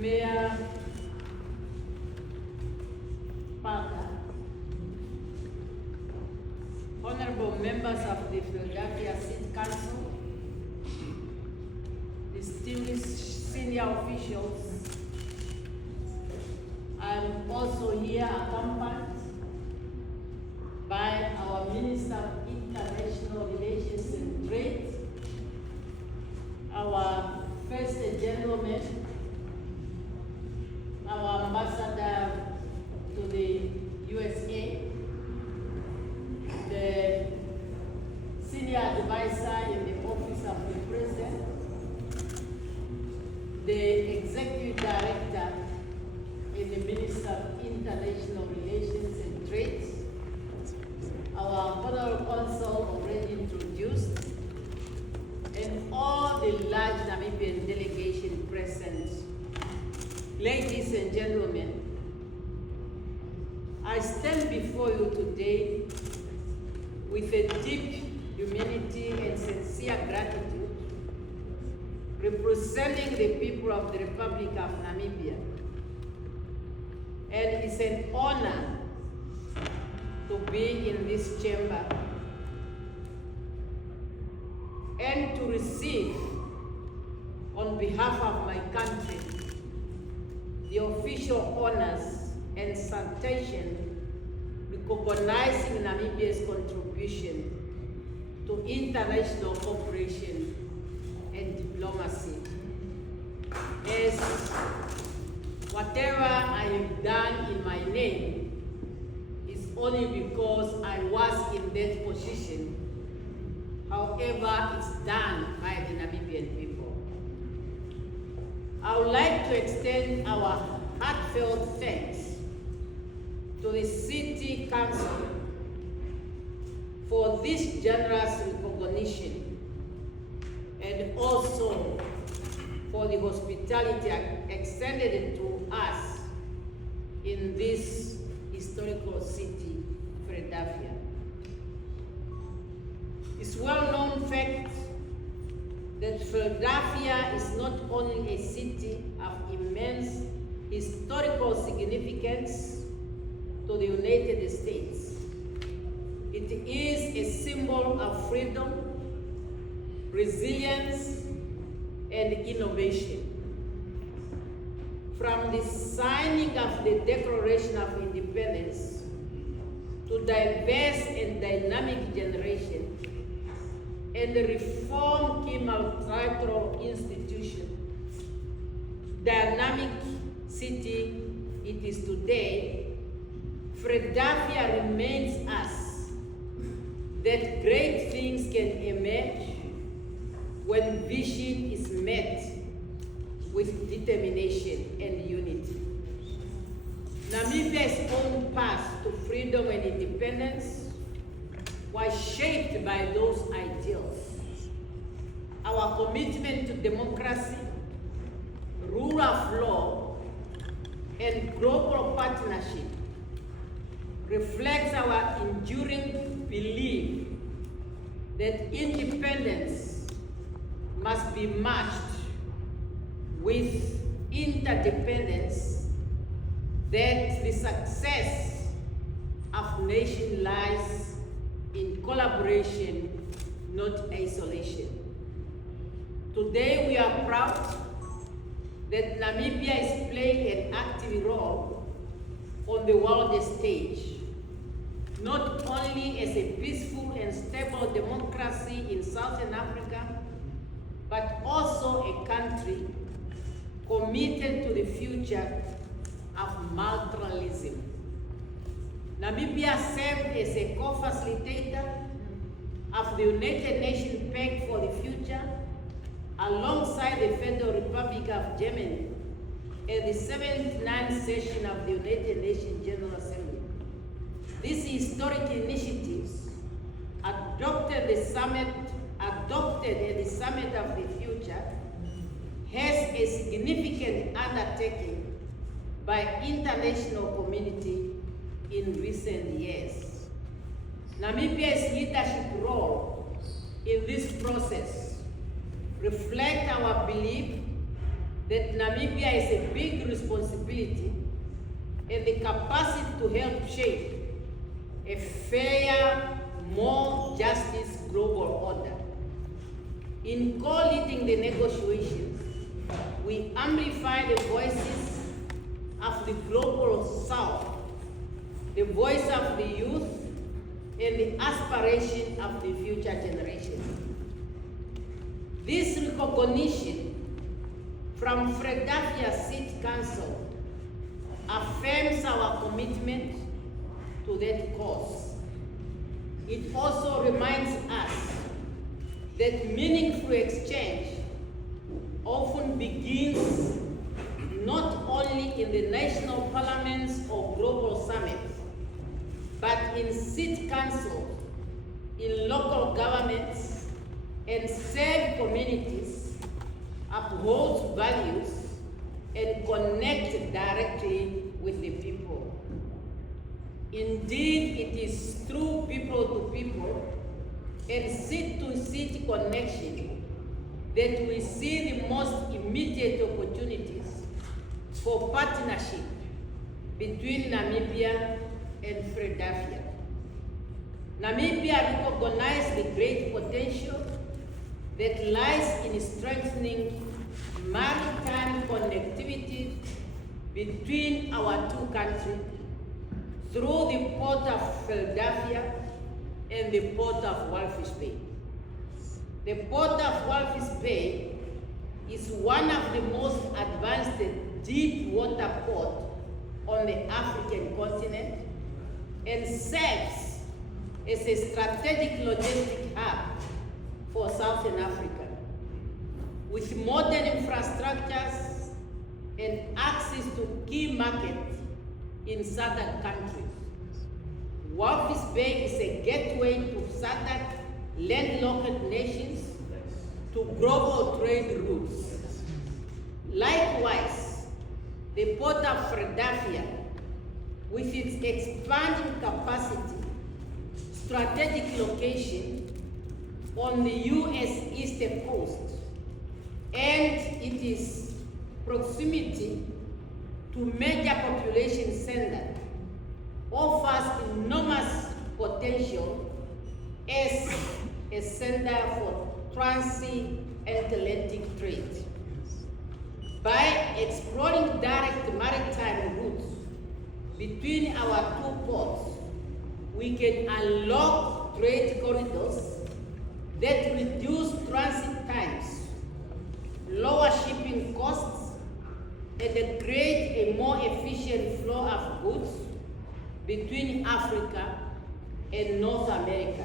Mayor Parker, honorable members of the Philadelphia City Council, distinguished senior officials, I'm also here accompanied by our Minister of International Relations and Trade, our First Gentleman, our Ambassador to the USA, the Senior Advisor in the Office of the President, the Executive Director in the Minister of International Relations and Trade, our Honorable Consul already introduced, and all the large Namibian delegation present. Ladies and gentlemen, I stand before you today with a deep humility and sincere gratitude, representing the people of the Republic of Namibia. And it's an honor to be in this chamber and to receive, on behalf of my country, the official honors and citation recognizing Namibia's contribution to international cooperation and diplomacy. As whatever I have done in my name is only because I was in that position. However, it's done by the Namibian people. I would like to extend our heartfelt thanks to the City Council for this generous recognition and also for the hospitality extended to us in this historical city, Philadelphia. It's well-known fact that Philadelphia is not only a city of immense historical significance to the United States, it is a symbol of freedom, resilience, and innovation. From the signing of the Declaration of Independence to diverse and dynamic generation and the reform key multilateral institution, dynamic city it is today, Philadelphia reminds us that great things can emerge when vision is met with determination and unity. Namibia's own path to freedom and independence was shaped by those ideals. Our commitment to democracy, rule of law, and global partnership reflects our enduring belief that independence must be matched with interdependence, that the success of nation lies in collaboration, not isolation. Today we are proud that Namibia is playing an active role on the world stage, not only as a peaceful and stable democracy in Southern Africa, but also a country committed to the future of multilateralism. Namibia served as a co-facilitator of the United Nations Pact for the Future alongside the Federal Republic of Germany at the 79th session of the United Nations General Assembly. These historic initiatives adopted at the Summit of the Future has a significant undertaking by international community in recent years. Namibia's leadership role in this process reflects our belief that Namibia has a big responsibility and the capacity to help shape a fair, more justice global order. In co-leading the negotiations, we amplify the voices of the global South, the voice of the youth, and the aspiration of the future generations. This recognition from Philadelphia City Council affirms our commitment to that cause. It also reminds us that meaningful exchange often begins not only in the national parliaments or global summits, but in city councils, in local governments, and serve communities, uphold values, and connect directly with the people. Indeed, it is through people to people and city-to-city connection that we see the most immediate opportunities for partnership between Namibia and Philadelphia. Namibia recognizes the great potential that lies in strengthening maritime connectivity between our two countries through the port of Philadelphia and the port of Walvis Bay. The port of Walvis Bay is one of the most advanced deep water ports on the African continent and serves as a strategic logistic hub for Southern Africa. With modern infrastructures and access to key markets in southern countries, Walvis Bay is a gateway to southern landlocked nations to global trade routes. Likewise, the port of Philadelphia, with its expanding capacity, strategic location on the U.S. Eastern Coast, and its proximity to major population centers, offers enormous potential as a center for transatlantic trade. By exploring direct maritime routes between our two ports, we can unlock trade corridors that reduce transit times, lower shipping costs, and create a more efficient flow of goods between Africa and North America.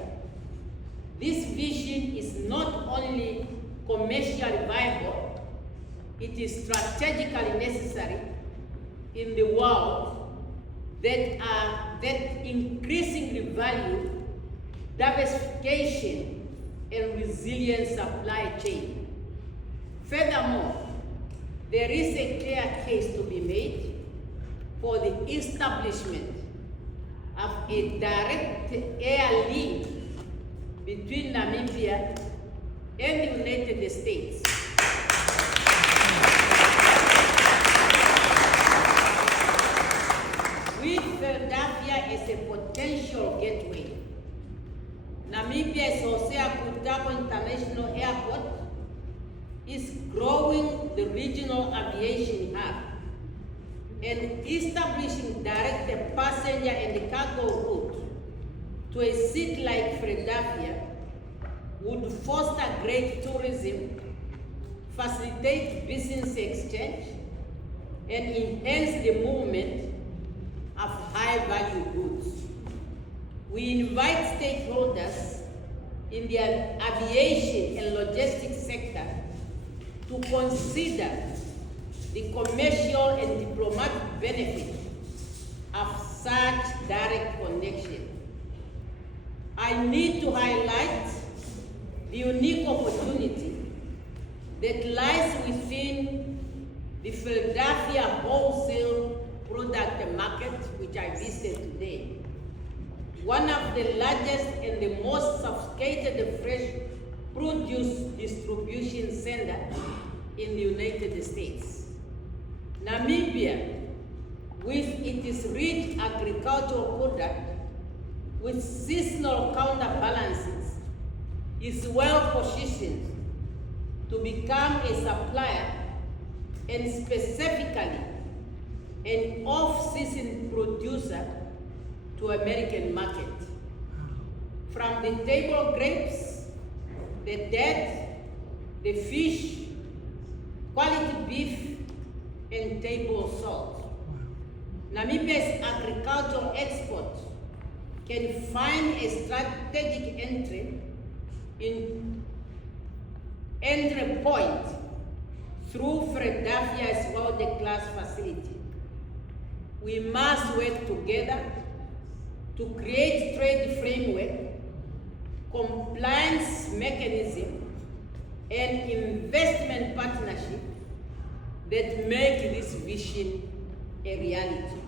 This vision is not only commercially viable, it is strategically necessary in the world that increasingly value diversification and resilient supply chain. Furthermore, there is a clear case to be made for the establishment of a direct air link between Namibia and the United States. With Philadelphia as a potential gateway, Namibia's Hosea Kutako International Airport is growing the regional aviation hub and establishing direct passenger and cargo route to a city like Philadelphia would foster great tourism, facilitate business exchange, and enhance the movement of high-value goods. We invite stakeholders in the aviation and logistics sector to consider the commercial and diplomatic benefit of such direct connection. I need to highlight the unique opportunity that lies within the Philadelphia wholesale product market, which I visited today. One of the largest and the most sophisticated fresh produce distribution center in the United States. Namibia, with its rich agricultural product, with seasonal counterbalances, is well positioned to become a supplier and specifically an off-season producer to American market. From the table grapes, the dates, the fish, quality beef, and table salt. Namibia's agricultural exports can find a strategic entry point through Philadelphia's world-class facility. We must work together to create trade framework, compliance mechanism, and investment partnership that make this vision a reality.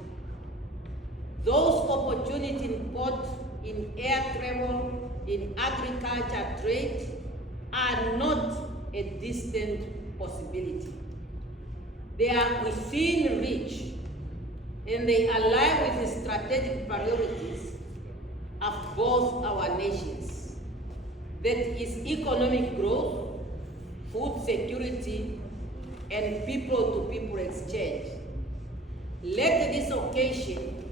Those opportunities in port, in air travel, in agriculture trade are not a distant possibility. They are within reach, and they align with the strategic priorities of both our nations. That is economic growth, food security, and people-to-people exchange. Let this occasion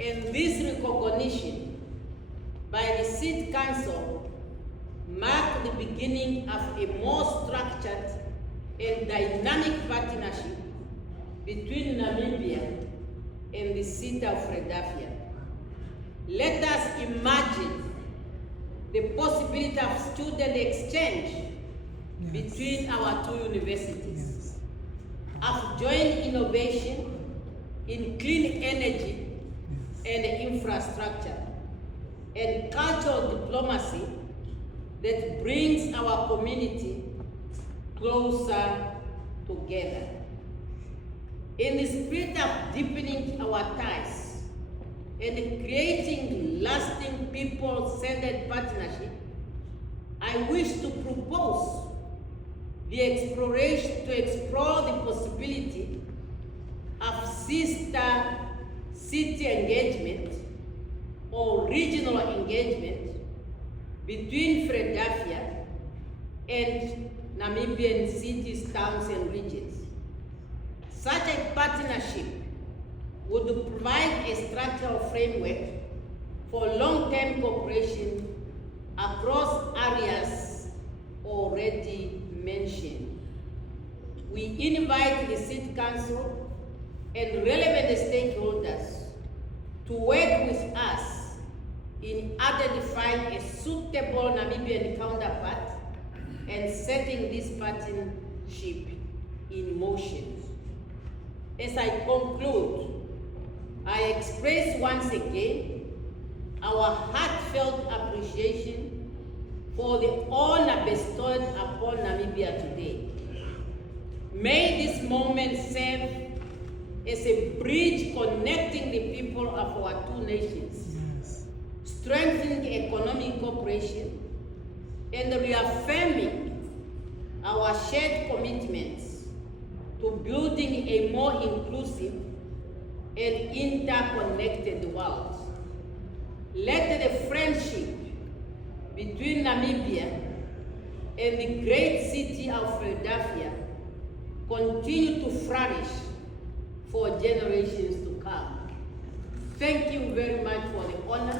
and this recognition by the City Council mark the beginning of a more structured and dynamic partnership between Namibia and the city of Philadelphia. Let us imagine the possibility of student exchange between our two universities, of joint innovation in clean energy and infrastructure, and cultural diplomacy that brings our community closer together. In the spirit of deepening our ties and creating lasting people-centered partnership, I wish to propose to explore the possibility of sister city engagement or regional engagement between Philadelphia and Namibian cities, towns, and regions. Such a partnership would provide a structural framework for long-term cooperation across areas already mentioned. We invite the City Council and relevant stakeholders to work with us in identifying a suitable Namibian counterpart and setting this partnership in motion. As I conclude, I express once again our heartfelt appreciation for the honor bestowed upon Namibia today. May this moment serve as a bridge connecting the people of our two nations, strengthening economic cooperation, and reaffirming our shared commitments to building a more inclusive and interconnected world. Let the friendship between Namibia and the great city of Philadelphia continue to flourish for generations to come. Thank you very much for the honor.